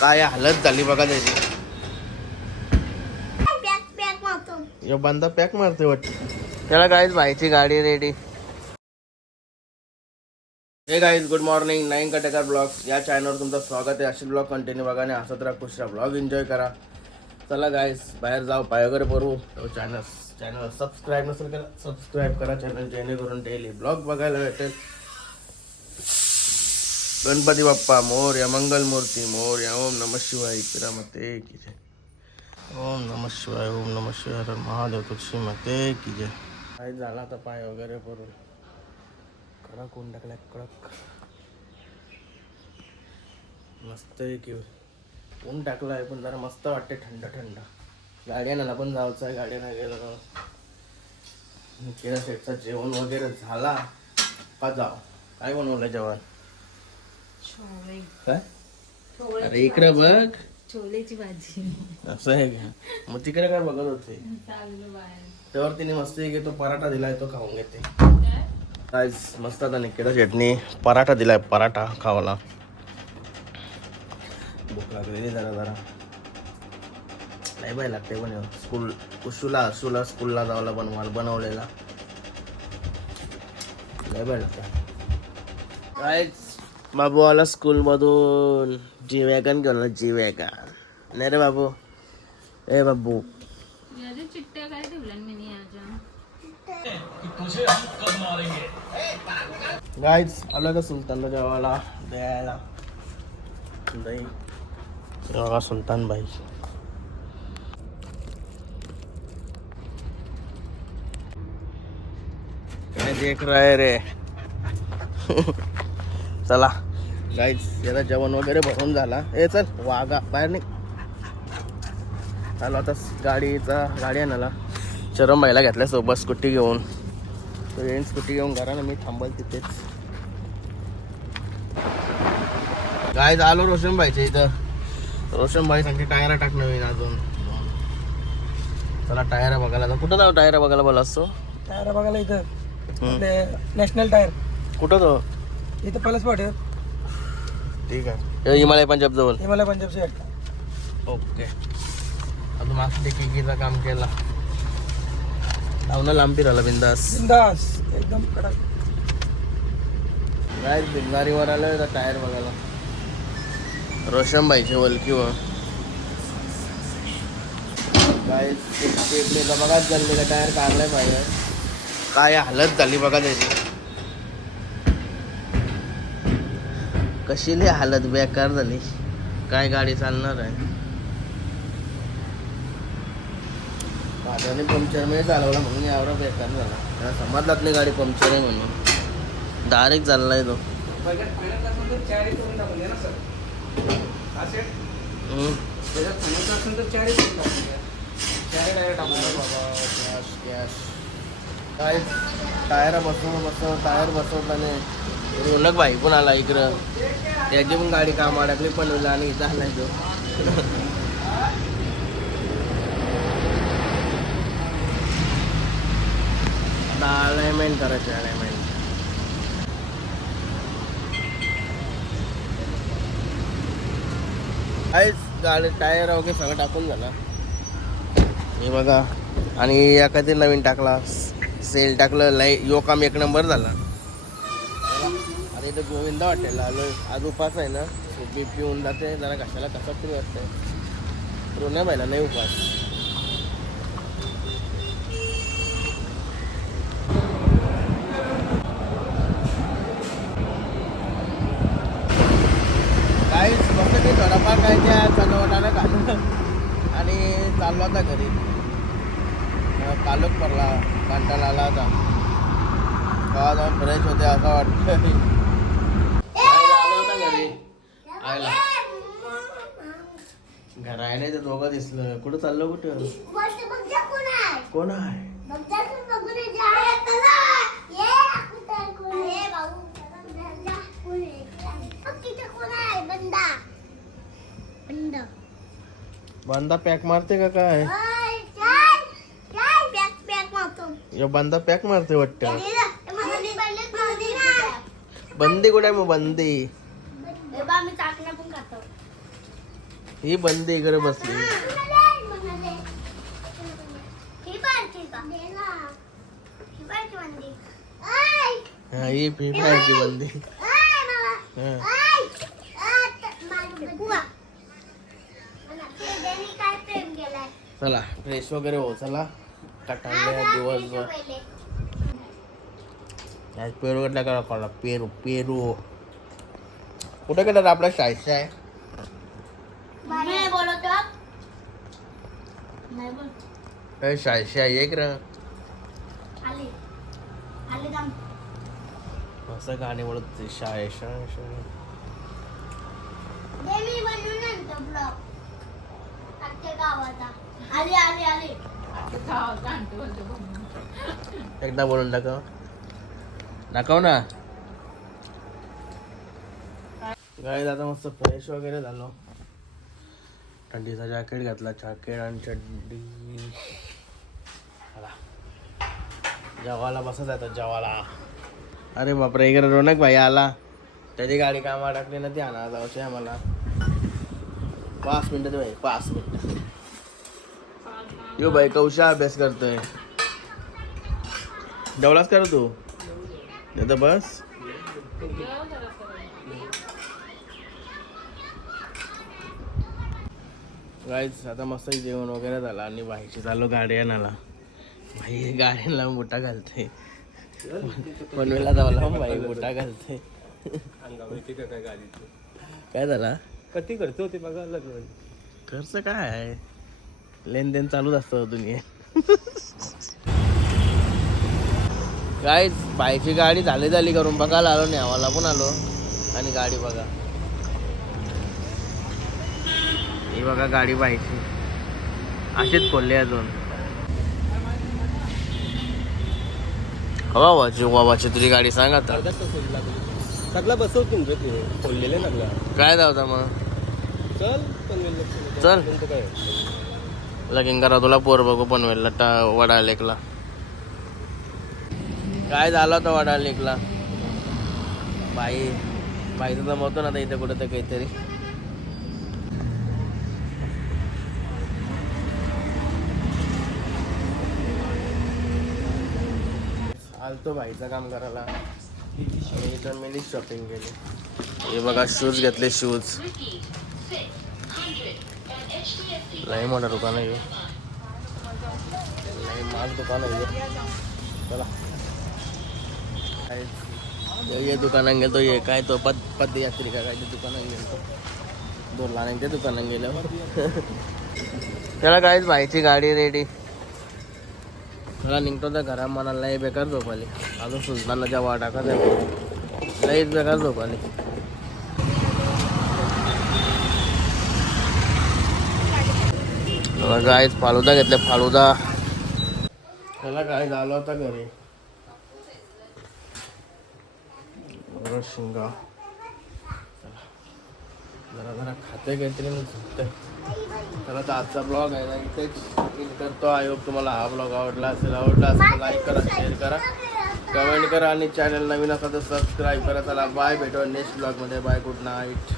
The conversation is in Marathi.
काय हालत झाली बघा त्याची. बंदा पॅक मारते वाटतं त्याला गाईज भाईची गाडी रेडी हे guys good morning Nain Katekar blog या चॅनलवर तुमचं स्वागत आहे. असे ब्लॉग कंटिन्यू बघा आणि हसत राहा खुश राहा. ब्लॉग एन्जॉय करा. चला गाईज बाहेर जाऊ पाय वगैरे भरू चॅनल चॅनल सबस्क्राईब नसेल केला सबस्क्राईब करा चॅनल जेणेकरून डेली ब्लॉग बघायला भेटेल. गणपती बाप्पा मोर या मंगल मोर या ओम नम शिवाय किरामते की जय. ओम नम शिवाय ओम नम शिवाय महादेव तुळशी मते की जय. काय झाला तर पाय वगैरे भरून कडक होऊन टाकलाय कडक. मस्त आहे की ऊन. टाकलाय पण जरा मस्त वाटते थंड थंड. गाड्यानाला पण जायचं आहे गाड्यानं गेलं केला सेटचा जेवण वगैरे झाला. का जाऊ? काय बनवलं जेवण? काय? अरे इकडे बघ. छोलेची भाजी. असं आहे का? मग तिकडे काय बघत होते? त्यावर तिने मस्त की तो पराठा दिलाय तो खाऊन घेते. काय? मस्त आता निकेता चटणी पराठा दिलाय पराठा खावाला. भूक लागलेली जरा जरा. नाही बाय लागते पण स्कूल उशूला असूला स्कूलला जावला बनवायला बनवलेला. नाही बाय लागते. काय बाबू आला स्कूल मधून जी वॅगन घेऊन आला जी वॅगन नाही रे बाबू ए बाबू याच्या चिट्ट्या काय ठेवल्या मी याच्या गाईज आलं का सुलतानला जेवायला द्यायला दही हे बघा सुलतान भाई काय देख रहा है रे चला. गाईज याला जेवण वगैरे भरून झाला. ए चल वागा बाहेर नाही चालू आता गाडीचा गाडी आणायला. चरम बाईला घेतल्या सोबत स्कूटी घेऊन. येईन स्कूटी घेऊन घरा ना मी थांबल तिथेच. काय आलो रोशनबाईच्या इथं. रोशनबाई सांगते टायर टाक नवीन अजून. चला टायर बघायला जाऊ. कुठं जाऊ टायर बघायला बोला असतो टायर बघायला इथं. नॅशनल टायर कुठं तो? इथं पलस स्पॉट आहे. ठीक आहे. हे हिमालय पंजाब जवळ. Himalaya Punjab side okay. अजून मागच्या टिकीचा काम केला? धावणं लांबी राहिला बिंदास. बिंदास. एकदम कडक. काय बिंगारीवर आलं तर टायर बघायला. रोशनबाईचे वलकीवर काय बघाच झाले का टायर काढलाय पाहिजे काय हालत झाली बघा त्याची. कशी लई हालत बेकार झाली. काय गाडी चालणार आहे? माझ्याने पंक्चरमध्ये चालवला म्हणून एवढा बेकार झाला. त्याला समजलाच नाही गाडी पंक्चर आहे म्हणून. डायरेक्ट चाललाय तो. हम्म. काय टायर बसवून बसव टायर बसवताना रोनक भाई पण आला इकडं? त्याची पण गाडी काम अडकली पण आणि इथं नाही तो. आता अलाइनमेंट करायचं अलाइनमेंट काहीच गाडी टायर वगैरे सगळं टाकून झाला. हे बघा आणि एखादी नवीन टाकला सेल टाकलं लाई यो काम एक नंबर झाला. आता इथं गोविंदा हॉटेलला आलो आज उपास आहे ना बी पिऊन जाते जरा कशाला कसा तरी असते. रोण्या बायला नाही उपास. काहीच फक्त ते थोडाफार काय त्या सजावटानं घालून आणि चाललो होता घरी. अं, कालोख पडला कंटाळा आला होता. गावात जाऊन फ्रेश होते असं वाटतं घरी. आयला. घर आहे नाही तर दोघं दिसलं. कुठं चाललं कुठं? कोण आहे? बंदा पॅक मारते का काय? यो बंदा पॅक मारते वाटतं. बंदी कुठे मग बंदी? ही बंदी इकडे बसली. हा ही फ्री फायरची बंदी. हा. चला फ्रेश वगैरे हो चला. कटांडे दिवसभर. आज पेरू कटला करा कळला पेरू पेरू. कुठे गेला आपला शाळेचा आहे ए, शाळेशी आहे एक र असं गाणे बोलत आली आली आली. एकदा बोलून दाखव. दाखव ना. गाडी आता मस्त फ्रेश वगैरे झालो. थंडीचा जॅकेट घातला जॅकेट आणि चड्डी. चला. जेवायला बसत आहे जेवायला अरे बापरे इकडे रोनक भाई आला. त्याची गाडी कामा टाकली ना ती आणा जाऊची आम्हाला. पाच मिनिटं भाई पाच मिनटं. यो भाई कौशा अभ्यास करतोय. जेवलास कर तू. नाही तर बस. आता मस्त जेवण वगैरे झालं आणि बाईची चालू गाडी आणायला. भाई गाड्यांना मोठा घालते. पनवेलला जावला बाई मोठा घालते. काय झाला? कधी करतो ते बघा लग्न. खर्च काय आहे? लेनदेन चालूच असतं दुनियेत गाईच बाईची गाडी झाली झाली करून बघायला आलो न्यावाला पण आलो. आणि गाडी बघा. ही बघा गाडी बाईची अशीच खोलली अजून. हवा वाची वाची तुझी गाडी सांग आता. सगळा बसवतो रे ते खोललेले सगळा. काय जावता मग? चल चल. तुमचं काय? लगीन करा तुला पोर बघू पनवेलला टा वडा लेकला काय झालं होतं वडा लेकला बाई बाईचं जमवतो ना आता इथे कुठं तर काहीतरी. आलतो भाईचं काम करायला. आणि इथं मी शॉपिंग केली. हे बघा शूज घेतले शूज लई मोठा दुकान आहे लई लय दुकान आहे चला. ये दुकानात गेलो ये काय तो पद पदयात्री का काय दुकानात गेलो दोन लहान दुकानात गेल्यावर त्याला काहीच बाईची गाडी रेडी. मला निघतो तर घरा मला लय बेकार झोपाली अजून सुलताना जेव्हा टाकत आहे लयच बेकार झोपाली आली गायच फालुदा घेतल्या फालुदा. त्याला काय झालं होता घरी. शिंगा. जरा जरा खाते काहीतरी मी झुकते चला तर आजचा ब्लॉग आहे ना इथेच करतो. आय होप तुम्हाला हा ब्लॉग आवडला असेल आवडला असेल लाईक करा शेअर करा. कमेंट करा आणि चॅनल नवीन असा तर सबस्क्राईब करा. चला बाय भेटू नेक्स्ट ब्लॉगमध्ये बाय गुड नाईट